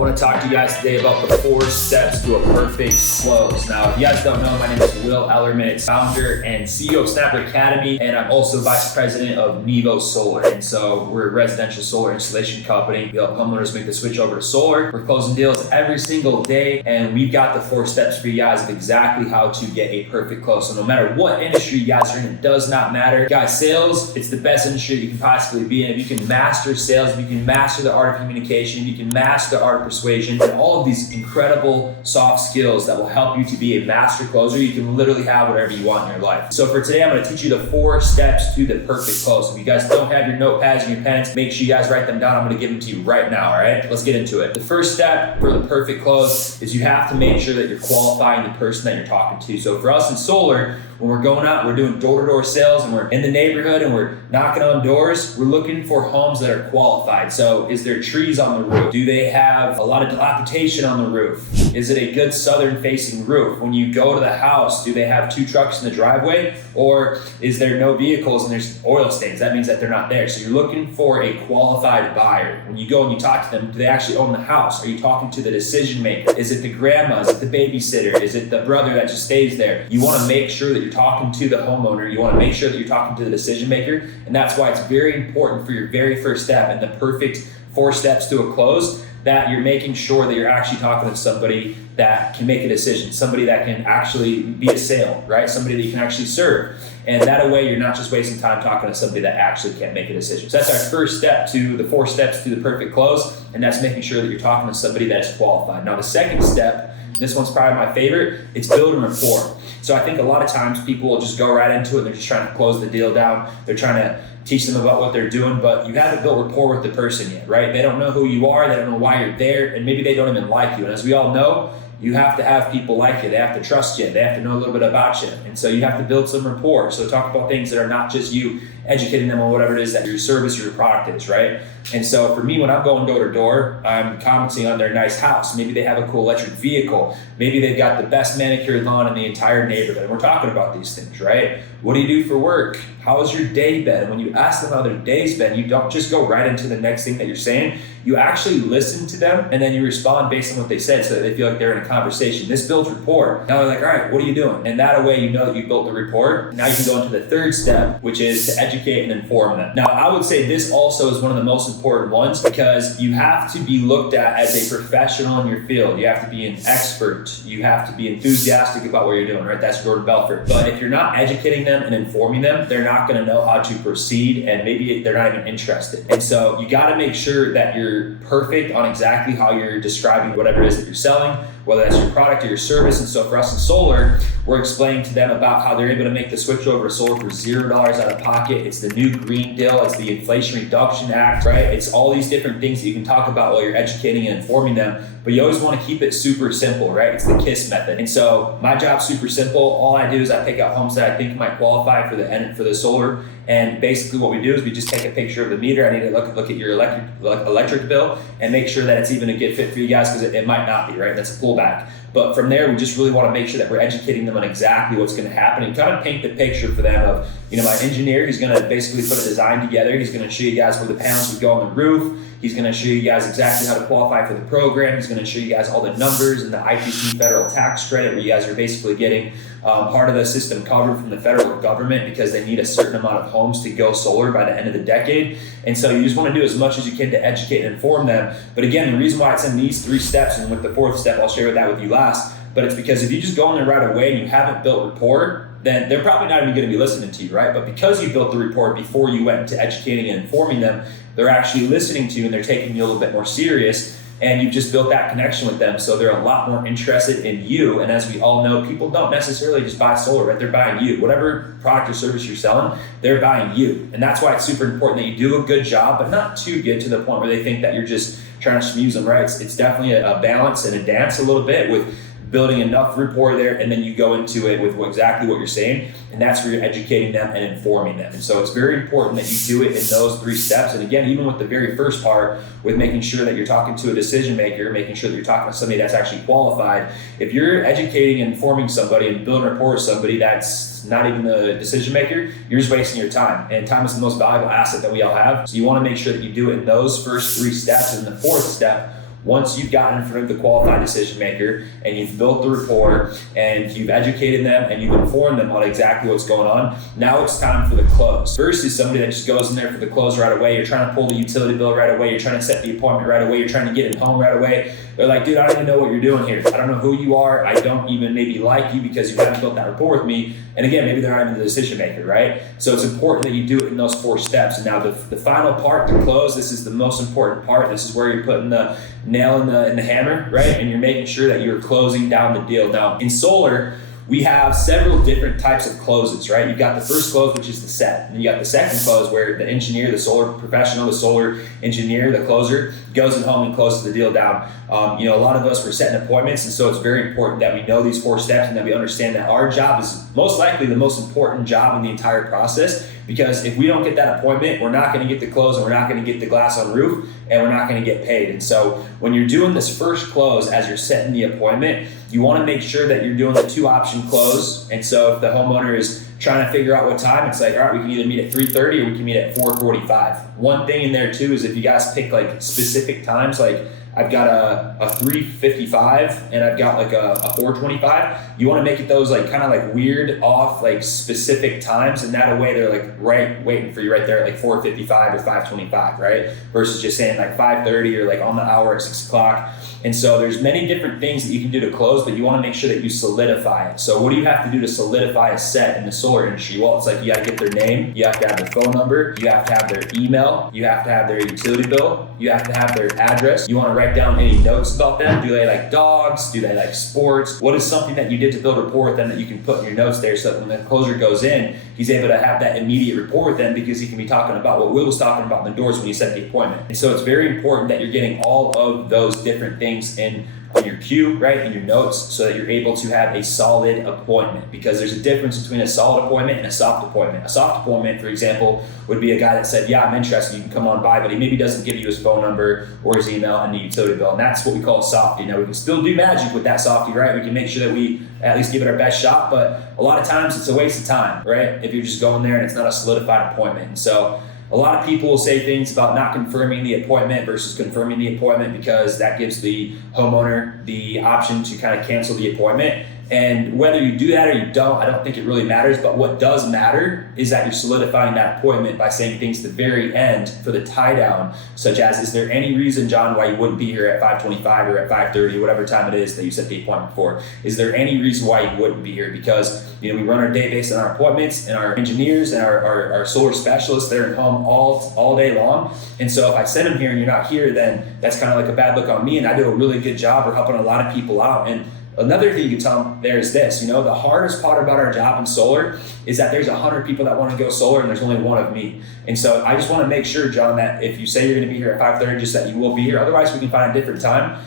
want to talk to you guys today about the 4 steps to a perfect close. Now, if you guys don't know, my name is Will Ellerman, founder and CEO of Snapper Academy, and I'm also vice president of Nevo Solar. And so we're a residential solar installation company. We help homeowners make the switch over to solar. We're closing deals every single day, and we've got the 4 steps for you guys of exactly how to get a perfect close. So no matter what industry you guys are in, it does not matter. Guys, sales, it's the best industry you can possibly be in. If you can master sales, if you can master the art of communication, if you can master the art of persuasion, and all of these incredible soft skills that will help you to be a master closer, you can literally have whatever you want in your life. So for today, I'm going to teach you the 4 steps to the perfect close. If you guys don't have your notepads and your pens, make sure you guys write them down. I'm going to give them to you right now, all right? Let's get into it. The first step for the perfect close is you have to make sure that you're qualifying the person that you're talking to. So for us in solar, when we're going out, we're doing door-to-door sales and we're in the neighborhood and we're knocking on doors, we're looking for homes that are qualified. So is there trees on the roof? Do they have a lot of dilapidation on the roof? Is it a good southern facing roof? When you go to the house, do they have 2 trucks in the driveway? Or is there no vehicles and there's oil stains? That means that they're not there. So you're looking for a qualified buyer. When you go and you talk to them, do they actually own the house? Are you talking to the decision maker? Is it the grandma? Is it the babysitter? Is it the brother that just stays there? You want to make sure that you're talking to the homeowner. You want to make sure that you're talking to the decision maker. And that's why it's very important for your very first step and the perfect 4 steps to a close, that you're making sure that you're actually talking to somebody that can make a decision, somebody that can actually be a sale, right? Somebody that you can actually serve. And that way you're not just wasting time talking to somebody that actually can't make a decision. So that's our first step to the 4 steps to the perfect close, and that's making sure that you're talking to somebody that's qualified. Now the second step, this one's probably my favorite, it's building rapport. So I think a lot of times people will just go right into it. They're just trying to close the deal down. They're trying to teach them about what they're doing, but you haven't built rapport with the person yet, right? They don't know who you are. They don't know why you're there, and maybe they don't even like you. And as we all know, you have to have people like you. They have to trust you. They have to know a little bit about you. And so you have to build some rapport. So talk about things that are not just you educating them on whatever it is that your service or your product is, right? And so for me, when I'm going door to door, I'm commenting on their nice house. Maybe they have a cool electric vehicle. Maybe they've got the best manicured lawn in the entire neighborhood. And we're talking about these things, right? What do you do for work? How has your day been? And when you ask them how their day's been, you don't just go right into the next thing that you're saying. You actually listen to them and then you respond based on what they said so that they feel like they're in a conversation. This builds rapport. Now they're like, all right, what are you doing? And that way you know that you built the rapport. Now you can go into the third step, which is to educate and inform them. Now I would say this also is one of the most important ones because you have to be looked at as a professional in your field. You have to be an expert. You have to be enthusiastic about what you're doing, right? That's Jordan Belfort. But if you're not educating them and informing them, they're not going to know how to proceed and maybe they're not even interested. And so you got to make sure that you're perfect on exactly how you're describing whatever it is that you're selling, whether that's your product or your service. And so for us in solar, we're explaining to them about how they're able to make the switch over to solar for $0 out of pocket. It's the new Green Deal. It's the Inflation Reduction Act, right? It's all these different things that you can talk about while you're educating and informing them. But you always want to keep it super simple, right? It's the KISS method. And so my job's super simple. All I do is I pick out homes that I think might qualify for the solar. And basically what we do is we just take a picture of the meter. I need to look at your electric bill and make sure that it's even a good fit for you guys because it might not be, right? That's a pullback. But from there, we just really want to make sure that we're educating them on exactly what's going to happen and kind of paint the picture for them of, my engineer, he's going to basically put a design together. He's going to show you guys where the panels would go on the roof. He's going to show you guys exactly how to qualify for the program. He's going to show you guys all the numbers and the ITC federal tax credit where you guys are basically getting part of the system covered from the federal government because they need a certain amount of homes to go solar by the end of the decade. And so you just want to do as much as you can to educate and inform them. But again, the reason why it's in these 3 steps, and with the 4th step, I'll share that with you last, but it's because if you just go in there right away and you haven't built rapport, then they're probably not even going to be listening to you, right? But because you built the rapport before you went into educating and informing them, they're actually listening to you and they're taking you a little bit more serious. And you've just built that connection with them. So they're a lot more interested in you. And as we all know, people don't necessarily just buy solar, right? They're buying you. Whatever product or service you're selling, they're buying you. And that's why it's super important that you do a good job, but not too good to the point where they think that you're just trying to schmooze them, right? It's definitely a balance and a dance a little bit with building enough rapport there, and then you go into it with exactly what you're saying, and that's where you're educating them and informing them. And so it's very important that you do it in those 3 steps. And again, even with the very first part, with making sure that you're talking to a decision maker, making sure that you're talking to somebody that's actually qualified. If you're educating and informing somebody and building rapport with somebody that's not even the decision maker, you're just wasting your time. And time is the most valuable asset that we all have. So you want to make sure that you do it in those first 3 steps. And the 4th step once you've gotten in front of the qualified decision maker and you've built the rapport and you've educated them and you've informed them on exactly what's going on, now it's time for the close. Versus somebody that just goes in there for the close right away. You're trying to pull the utility bill right away. You're trying to set the appointment right away. You're trying to get him home right away. They're like, dude, I don't even know what you're doing here. I don't know who you are. I don't even maybe like you because you haven't built that rapport with me. And again, maybe they're not even the decision maker, right? So it's important that you do it in those 4 steps. And now the final part, to close, this is the most important part. This is where you're putting the nail in the hammer, right? And you're making sure that you're closing down the deal. Now, in solar, we have several different types of closes, right? You've got the first close, which is the set. And you got the second close where the engineer, the solar professional, the solar engineer, the closer, goes in home and closes the deal down. A lot of us, we're setting appointments, and so it's very important that we know these 4 steps and that we understand that our job is most likely the most important job in the entire process, because if we don't get that appointment, we're not going to get the close and we're not going to get the glass on roof and we're not going to get paid. And so when you're doing this first close as you're setting the appointment, you want to make sure that you're doing the 2-option close. And so if the homeowner is trying to figure out what time, it's like, all right, we can either meet at 3:30 or we can meet at 4:45. One thing in there too is if you guys pick like specific times, like I've got a 3:55 and I've got like a 4:25. You want to make it those like kind of like weird off like specific times, and that way they're like right waiting for you right there at like 4:55 or 5:25, right? Versus just saying like 5:30 or like on the hour at 6 o'clock. And so there's many different things that you can do to close, but you want to make sure that you solidify it. So what do you have to do to solidify a set in the solar industry? Well, it's like you got to get their name, you have to have their phone number, you have to have their email, you have to have their utility bill, you have to have their address. You want to write down any notes about them. Do they like dogs? Do they like sports? What is something that you did to build rapport with them that you can put in your notes there, so that when the closer goes in, he's able to have that immediate rapport with them, because he can be talking about what Will was talking about in the doors when you set the appointment. And so it's very important that you're getting all of those different things in on your queue, right, in your notes, so that you're able to have a solid appointment, because there's a difference between a solid appointment and a soft appointment. A soft appointment, for example, would be a guy that said, yeah, I'm interested, you can come on by, but he maybe doesn't give you his phone number or his email and the utility bill, and that's what we call a softie. Now, we can still do magic with that softie, right? We can make sure that we at least give it our best shot, but a lot of times it's a waste of time, right, if you're just going there and it's not a solidified appointment. And so a lot of people will say things about not confirming the appointment versus confirming the appointment, because that gives the homeowner the option to kind of cancel the appointment. And whether you do that or you don't, I don't think it really matters. But what does matter is that you're solidifying that appointment by saying things at the very end for the tie down, such as, is there any reason, John, why you wouldn't be here at 5:25 or at 5:30, whatever time it is that you set the appointment for? Is there any reason why you wouldn't be here? Because we run our day based on our appointments, and our engineers and our solar specialists, they're at home all day long. And so if I send them here and you're not here, then that's kind of like a bad look on me, and I do a really good job of helping a lot of people out. And another thing you can tell them there is this, the hardest part about our job in solar is that there's 100 people that want to go solar and there's only one of me. And so I just want to make sure, John, that if you say you're going to be here at 5:30, just that you will be here. Otherwise, we can find a different time,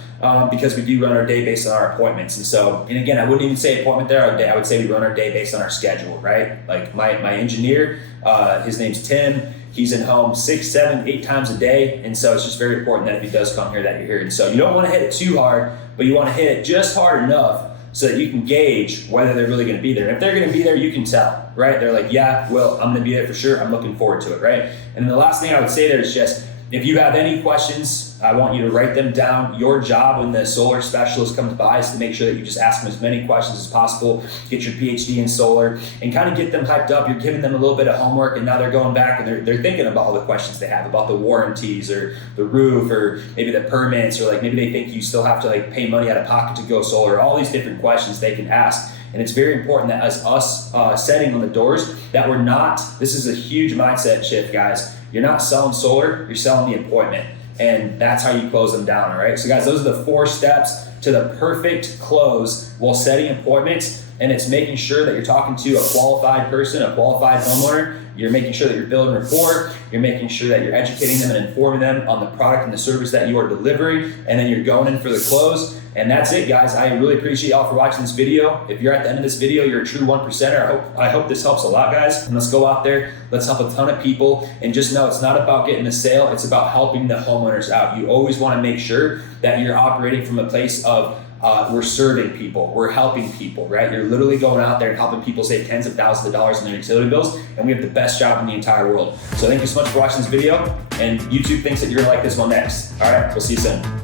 because we do run our day based on our appointments. And so, and again, I wouldn't even say appointment there. I would say we run our day based on our schedule, right? Like my engineer, his name's Tim. He's in home 6, 7, 8 times a day. And so it's just very important that if he does come here, that you're here. And so you don't want to hit it too hard, but you want to hit it just hard enough so that you can gauge whether they're really going to be there. And if they're going to be there, you can tell, right? They're like, yeah, well, I'm going to be there for sure. I'm looking forward to it, right? And the last thing I would say there is just, if you have any questions, I want you to write them down. Your job when the solar specialist comes by is to make sure that you just ask them as many questions as possible, get your PhD in solar, and kind of get them hyped up. You're giving them a little bit of homework, and now they're going back and they're thinking about all the questions they have about the warranties or the roof or maybe the permits, or like maybe they think you still have to like pay money out of pocket to go solar. All these different questions they can ask. And it's very important that as us setting on the doors, that we're not, this is a huge mindset shift, guys. You're not selling solar, you're selling the appointment. And that's how you close them down, all right? So guys, those are the 4 steps to the perfect close while setting appointments. And it's making sure that you're talking to a qualified person, a qualified homeowner. You're making sure that you're building rapport. You're making sure that you're educating them and informing them on the product and the service that you are delivering. And then you're going in for the close. And that's it, guys. I really appreciate y'all for watching this video. If you're at the end of this video, you're a true 1%er. I hope this helps a lot, guys. And let's go out there. Let's help a ton of people. And just know it's not about getting a sale. It's about helping the homeowners out. You always want to make sure that you're operating from a place of we're serving people, we're helping people, right? You're literally going out there and helping people save tens of thousands of dollars on their utility bills, and we have the best job in the entire world. So thank you so much for watching this video, and YouTube thinks that you're gonna like this one next. All right, we'll see you soon.